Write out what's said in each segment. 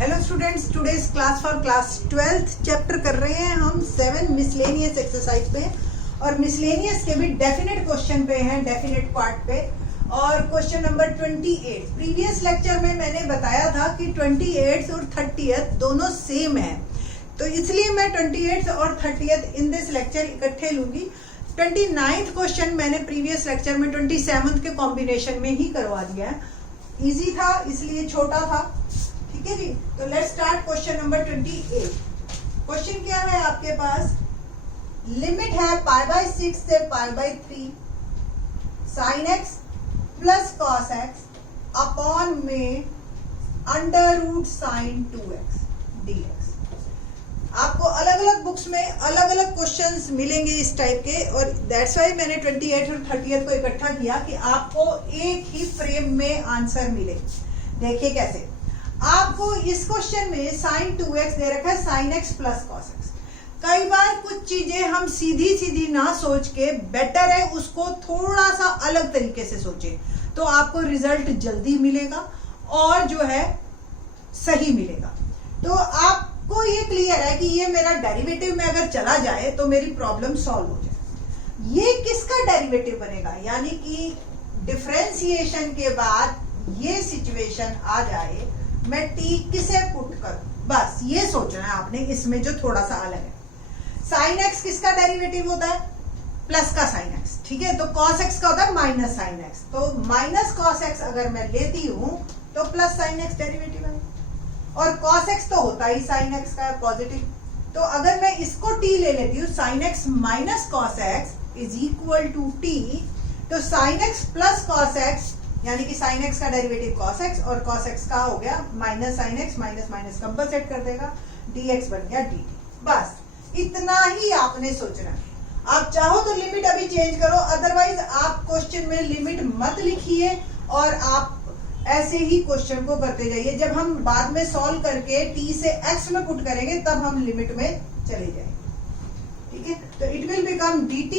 Hello students, today's class for class 12th chapter कर रहे हैं हम 7 मिसलेनियस एक्सरसाइज पे और मिसलेनियस के भी डेफिनेट क्वेश्चन पे हैं, डेफिनेट पार्ट पे। और क्वेश्चन नंबर 28 प्रीवियस लेक्चर में मैंने बताया था कि 28 और 30th दोनों सेम है, तो इसलिए मैं 28 और 30th इन दिस लेक्चर इकट्ठे लूंगी। 29th क्वेश्चन मैंने प्रीवियस लेक्चर में 27th के कॉम्बिनेशन में ही करवा दिया है। इजी था इसलिए छोटा था, ठीक है जी। तो let's start question number 28। Question क्या है आपके पास, लिमिट है π/6 से π/3 sin x plus cos x upon में √sin 2x dx। आपको अलग अलग बुक्स में अलग अलग क्वेश्चंस मिलेंगे इस टाइप के, और दैट्स वाई मैंने 28 और 30th को इकट्ठा किया कि आपको एक ही फ्रेम में आंसर मिले। देखिए कैसे, आपको इस क्वेश्चन में sin 2x दे रखा है sin x plus cos x। कई बार कुछ चीजें हम सीधी सीधी ना सोच के बेटर है उसको थोड़ा सा अलग तरीके से सोचें, तो आपको रिजल्ट जल्दी मिलेगा और जो है सही मिलेगा। तो आपको ये क्लियर है कि ये मेरा डेरिवेटिव में अगर चला जाए तो मेरी प्रॉब्लम सॉल्व हो जाए। ये किसका डेरिवेटिव बनेगा, यानी कि डिफरेंशिएशन के बाद ये सिचुएशन आ जाए, मैं t किसे पुट करूं, बस ये सोचना है आपने। इसमें जो थोड़ा सा अलग है, sin x किसका डेरिवेटिव होता है, प्लस का sin x, ठीक है। तो cos x का होता है माइनस sin x, तो माइनस cos x अगर मैं लेती हूं तो प्लस sin x डेरिवेटिव है, और cos x तो होता ही sin x का पॉजिटिव। तो अगर मैं इसको t ले लेती हूँ, sin x minus cos x is equal to t, तो sin x plus cos x यानी कि sin x का डेरिवेटिव cos x और cos x का हो गया minus sin x, minus minus compensate कर देगा, dx बन गया dt। बस इतना ही आपने सोचना है। आप चाहो तो लिमिट अभी चेंज करो, अदरवाइज आप क्वेश्चन में लिमिट मत लिखिए और आप ऐसे ही क्वेश्चन को करते जाइए। जब हम बाद में सॉल्व करके t से x में पुट करेंगे तब हम लिमिट में चले जाएंगे, ठीक है। तो इट विल बिकम dt।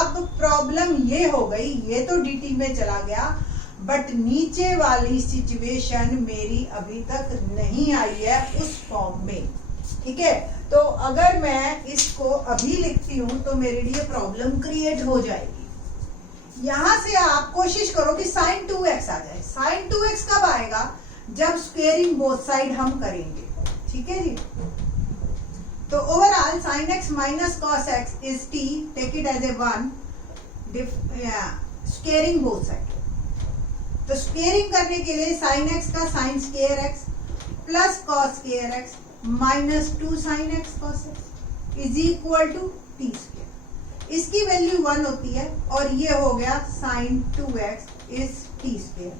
अब प्रॉब्लम ये हो गई, ये तो dt में चला गया, बट नीचे वाली सिचुएशन मेरी अभी तक नहीं आई है उस फॉर्म में, ठीक है। तो अगर मैं इसको अभी लिखती हूं तो मेरे लिए प्रॉब्लम क्रिएट हो जाएगी। यहां से आप कोशिश करो कि sin 2x आ जाए। sin 2x कब आएगा, जब स्क्वेयरिंग बोथ साइड हम करेंगे, ठीक है जी। तो overall sin x minus cos x is t, take it as a 1, squaring both side. तो स्क्वेयरिंग करने के लिए sin x का sin square x plus cos square x minus 2 sin x cos x is equal to t square. इसकी value 1 होती है और ये हो गया sin 2x is t square.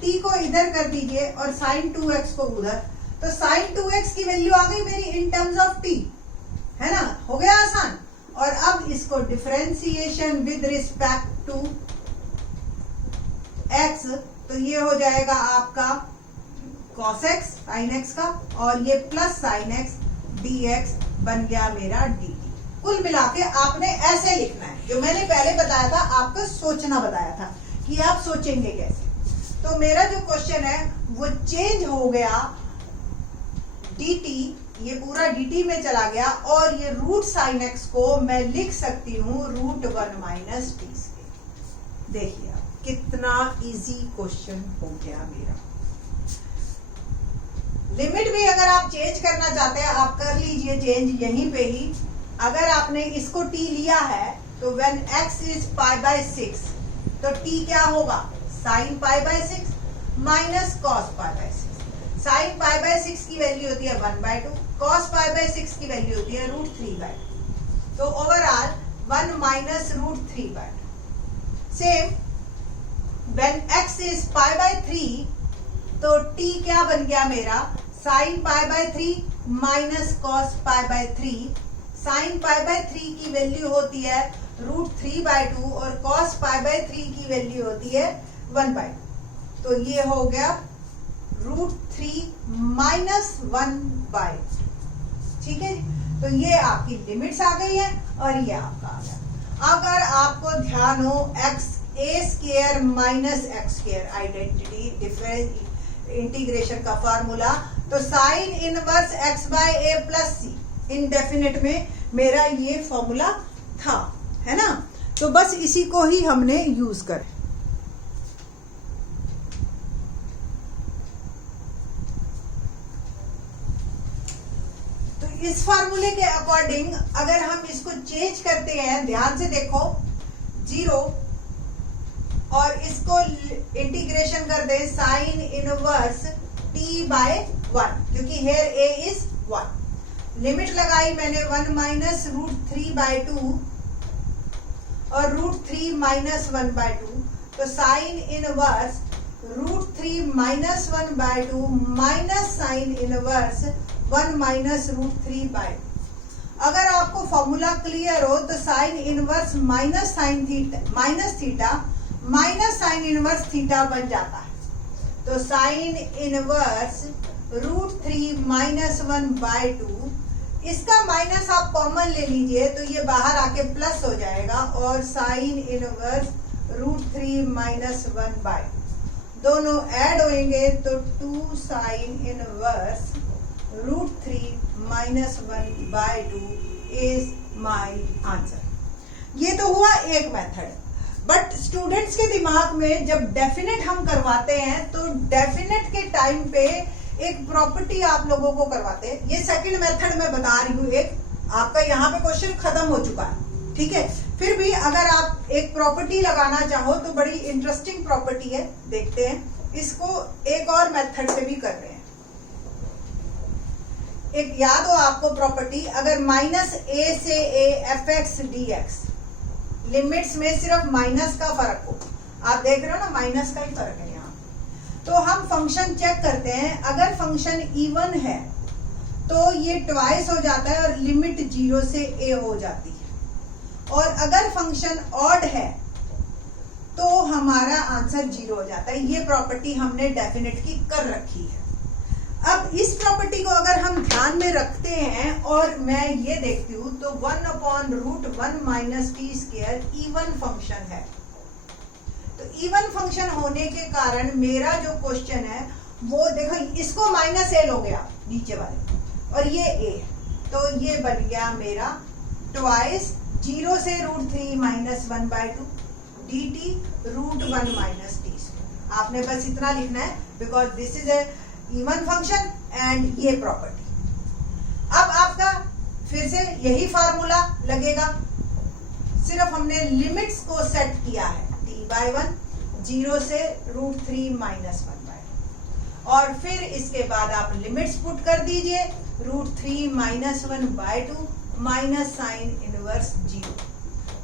t को इधर कर दीजिए और sin 2x को उधर, तो sin 2x की वैल्यू आ गई मेरी इन टर्म्स ऑफ t, है ना, हो गया आसान। और अब इसको differentiation with respect to x, तो ये हो जाएगा आपका cos x sin x का, और ये प्लस sin x dx बन गया मेरा dt। कुल मिला के आपने ऐसे लिखना है, जो मैंने पहले बताया था, आपको सोचना बताया था कि आप सोचेंगे कैसे। तो मेरा जो क्वेश्चन है वो चेंज हो गया, dt ये पूरा dt में चला गया, और ये रूट sin x को मैं लिख सकती हूँ √1 माइनस t स्क्वायर। देखिए कितना इजी क्वेश्चन हो गया मेरा। लिमिट भी अगर आप चेंज करना चाहते हैं आप कर लीजिए चेंज यहीं पे ही। अगर आपने इसको t लिया है तो when x is π/6 तो t क्या होगा, sin π/6 माइनस cos π/6। sin π/6 की वैल्यू होती है 1/2, cos π/6 की वैल्यू होती है √3/2, तो overall 1 minus √3/2। Same when x is π/3 तो t क्या बन गया मेरा, sin π/3 माइनस cos π/3। sin π/3 की वैल्यू होती है √3/2 और cos π/3 की वैल्यू होती है 1/2, तो ये हो गया √3 माइनस 1/2, ठीक है। तो ये आपकी लिमिट्स आ गई है और ये आपका आ गया। अगर आपको ध्यान हो x a square minus x square identity difference integration का फार्मूला तो साइन इनवर्स x बाय ए प्लस सी इनडेफिनेट में मेरा ये फॉर्मूला था, है ना। तो बस इसी को ही हमने यूज कर। तो इस फॉर्मूले के अकॉर्डिंग अगर हम इसको चेंज करते हैं, ध्यान से देखो, 0 और इसको इंटीग्रेशन कर दे साइन इनवर्स t बाय 1, क्योंकि हेयर a इज 1। लिमिट लगाई मैंने 1 माइनस √3/2 और √3 माइनस 1/2, तो sine inverse √3 minus 1/2 minus sine inverse 1 minus √3/2। अगर आपको फॉर्मूला क्लियर हो तो sine inverse minus sine theta minus sine inverse theta बन जाता है। तो साइन इनवर्स √3 माइनस 1/2, इसका माइनस आप कॉमन ले लीजिए तो ये बाहर आके प्लस हो जाएगा, और साइन इनवर्स √3 माइनस 1/2 दोनों ऐड होंगे तो 2 sine inverse √3 minus 1/2 is my answer. ये तो हुआ एक मेथड। बट स्टूडेंट्स के दिमाग में जब डेफिनेट हम करवाते हैं तो डेफिनेट के टाइम पे एक प्रॉपर्टी आप लोगों को करवाते हैं। ये सेकंड मेथड मैं बता रही हूँ, एक आपका यहाँ पे क्वेश्चन खत्म हो चुका है, ठीक है। फिर भी अगर आप एक प्रॉपर्टी लगाना चाहो तो बड़ी इंटरेस्टिंग प्रॉपर्टी है, देखते हैं। इसको एक और मेथड से भी कर रहे हैं। एक याद हो आपको प्रॉपर्टी, अगर माइनस a से a fx dx लिमिट्स में सिर्फ माइनस का फर्क हो, आप देख रहे हो ना, माइनस का ही फर्क है यहाँ, तो हम फंक्शन चेक करते हैं। अगर फंक्शन इवन है तो ये ट्वाइस हो जाता है और लिमिट 0 से a हो जाती है, और अगर फंक्शन ऑड है तो हमारा आंसर 0 हो जाता है। ये प्रॉपर्टी हमने डेफिनेट की कर रखी है। अब इस प्रॉपर्टी को अगर हम ध्यान में रखते हैं और मैं ये देखती हूँ तो 1/√1 minus t square even function है। तो इवन फंक्शन होने के कारण मेरा जो क्वेश्चन है वो देखो, इसको माइनस a लोगे आप नीचे वाले, और ये a, तो ये बन गया मेरा ट्वाइस 0 से √3 minus 1/2 dt √1 minus t square. आपने बस इतना लिखना है, because this is a even function and ये प्रॉपर्टी। अब आपका फिर से यही फार्मूला लगेगा, सिर्फ हमने लिमिट्स को सेट किया है t/1 0 से √3 माइनस 1/2, और फिर इसके बाद आप लिमिट्स पुट कर दीजिए √3 माइनस 1/2 माइनस साइन इनवर्स 0।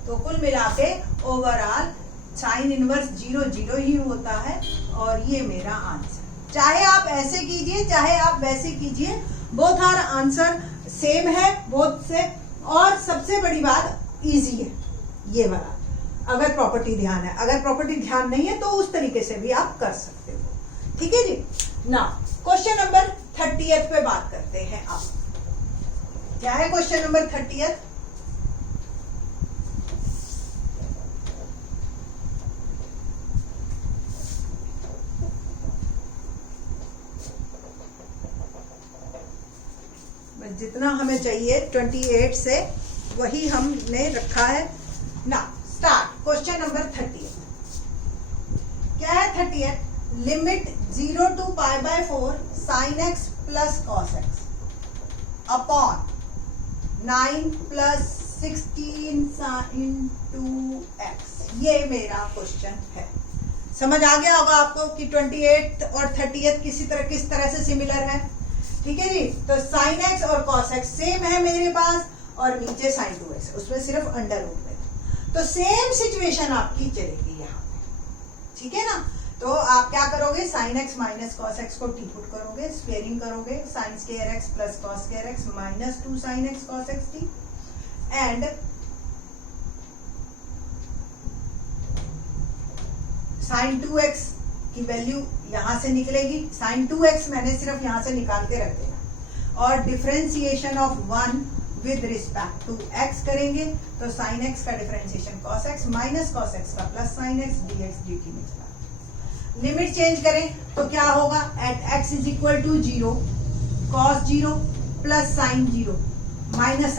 तो कुल मिला के ओवरऑल साइन इनवर्स 0 ही होता है, और ये मेरा आंसर। चाहे आप ऐसे कीजिए चाहे आप वैसे कीजिए, बोथ आर आंसर सेम है बोथ से, और सबसे बड़ी बात इजी है ये वाला, अगर प्रॉपर्टी ध्यान है। अगर प्रॉपर्टी ध्यान नहीं है तो उस तरीके से भी आप कर सकते हो, ठीक है जी। ना क्वेश्चन नंबर 30th पे बात करते हैं। आप क्या है क्वेश्चन नंबर 30th? जितना हमें चाहिए 28 से वही हमने रखा है ना। Start question number 30। क्या है 30? Limit 0 to π/4 sin x plus cos x upon 9 plus 16 sin 2x। ये मेरा क्वेश्चन है। समझ आ गया होगा आपको कि 28 और 30 किस तरह से सिमिलर है, ठीक है जी। तो sin x और cos x सेम है मेरे पास, और नीचे sin 2x, उसमें सिर्फ अंडर रूट में। तो सेम सिचुएशन आपकी चलेगी यहाँ पे, ठीक है ना। तो आप क्या करोगे, sin x minus cos x को t पुट करोगे, स्क्वेयरिंग करोगे, sin square x plus cos square x minus 2 sin x cos x t, and sin 2x की वैल्यू यहां से निकलेगी। sin 2x मैंने सिर्फ यहां से निकाल के रख देना, और differentiation of 1 with respect to x करेंगे, तो sin x का differentiation cos x minus cos x का plus sin x dx dt में चला। लिमिट चेंज करें तो क्या होगा, at x is equal to 0 cos 0 plus sine 0 minus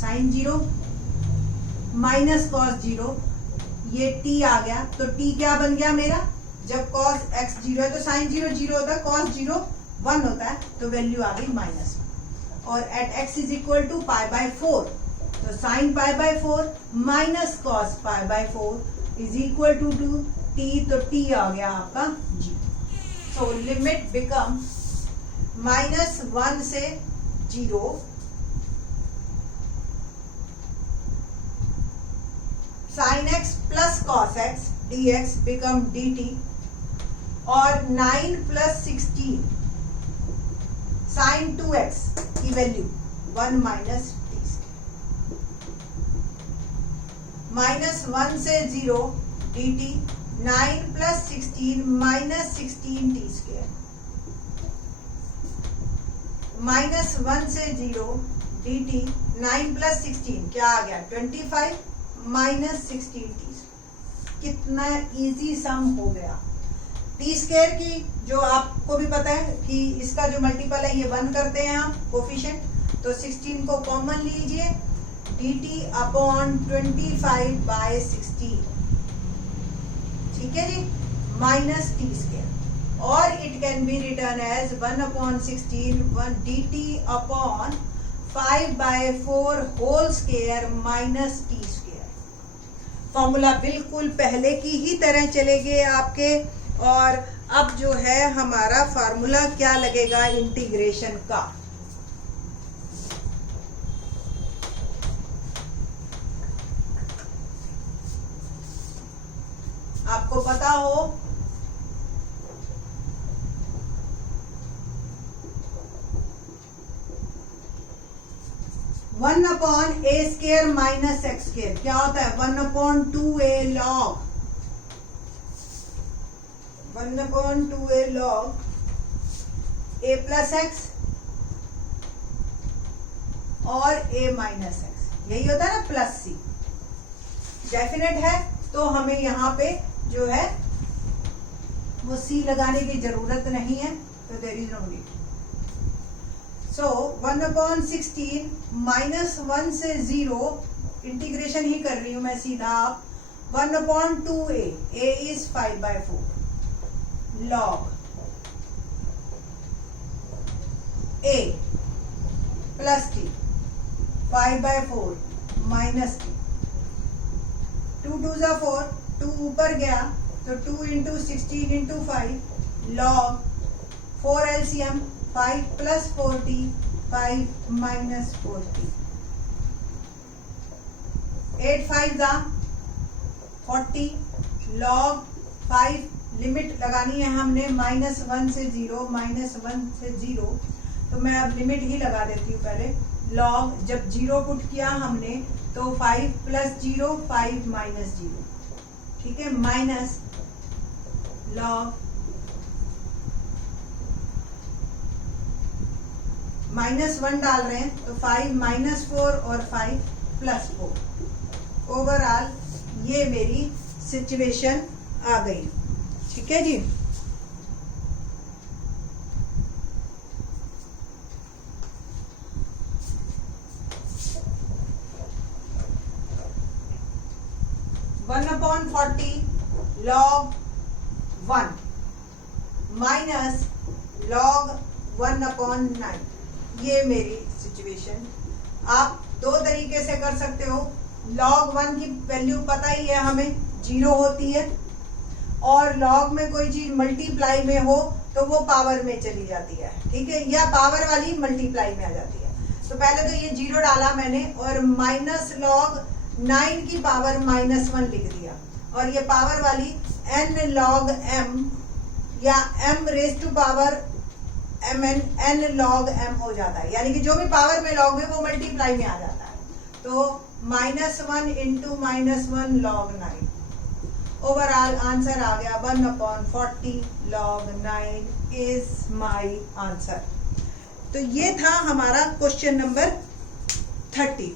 sine 0 minus cos 0, ये t आ गया। तो t क्या बन गया मेरा, जब cos x 0 है तो साइन 0 0 होता है, cos 0 1 होता है, तो वैल्यू आ गई -1। और at x is equal to π/4, तो sine π/4 minus cos π/4 is equal to t, तो t आ गया आपका 0। सो लिमिट बिकम -1 से 0 sin x plus cos x dx become dt, और 9 प्लस 16 sin 2x की वैल्यू 1 माइनस t -1 से 0 dt 9 plus 16 minus 16 t square, -1 से 0 dt 9 प्लस 16 क्या आ गया 25 माइनस 16 टी। कितना इजी सम हो गया। टी स्क्वायर की जो आपको भी पता है कि इसका जो मल्टीपल है ये 1 करते हैं हम कोफिशिएंट, तो 16 को कॉमन लीजिए, dt अपॉन 25/16, ठीक है जी, माइनस टी स्क्वायर, और it can be written as 1/16 dt upon 5/4 whole square minus t square. Formula बिल्कुल पहले की ही तरह चलेंगे आपके। और अब जो है हमारा फार्मूला क्या लगेगा इंटीग्रेशन का, आपको पता हो 1/a² माइनस x² क्या होता है 1/2a log 1/2a log a plus x और a माइनस x, यही होता है ना, प्लस c। डेफिनेट है तो हमें यहाँ पे जो है वो c लगाने की जरूरत नहीं है, तो देयर इज नो नीड। सो 1/16 -1 से 0 इंटीग्रेशन ही कर रही हूं मैं सीधा, आप 1/2a, a is 5/4 log a plus t 5/4 minus t, 2 2 जा 4, 2 ऊपर गया तो 2 × 16 × 5 log 4 LCM 5 plus 4t 5 minus 4t, 8 5 जा 40 log 5, लिमिट लगानी है हमने -1 से 0 -1 से 0, तो मैं अब लिमिट ही लगा देती हूँ पहले। log जब 0 पुट किया हमने तो 5 प्लस 0 5 माइनस 0, ठीक है, माइनस log -1 डाल रहे हैं तो 5 माइनस 4 और 5 प्लस 4, ओवरऑल ये मेरी सिचुएशन आ गई, ठीक है जी। One upon 40 log 1 minus log 1/9, ये मेरी सिचुएशन। आप दो तरीके से कर सकते हो, log 1 की वैल्यू पता ही है हमें 0 होती है, और log में कोई चीज मल्टीप्लाई में हो तो वो पावर में चली जाती है, ठीक है, या पावर वाली मल्टीप्लाई में आ जाती है। तो पहले तो ये 0 डाला मैंने और माइनस log 9 की पावर -1 लिख दिया, और ये पावर वाली n log m या m raise to power n log m हो जाता है, यानी कि जो भी पावर में log में वो मल्टीप्लाई में आ जाता है। तो -1 × -1 log 9, ओवरऑल आंसर आ गया 1/40 log 9 इज माय आंसर। तो ये था हमारा क्वेश्चन नंबर 30।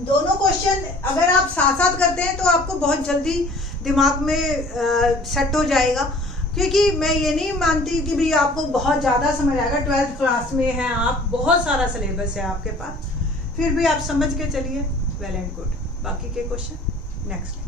दोनों क्वेश्चन अगर आप साथ साथ करते हैं तो आपको बहुत जल्दी दिमाग में सेट हो जाएगा, क्योंकि मैं ये नहीं मानती कि भी आपको बहुत ज़्यादा समझ आएगा। 12th क्लास में हैं आप, बहुत सारा सिलेबस है आपके पास, फिर भी आप समझ के चलिए, वेल एंड गुड। बाकी के क्वेश्चन नेक्स्ट।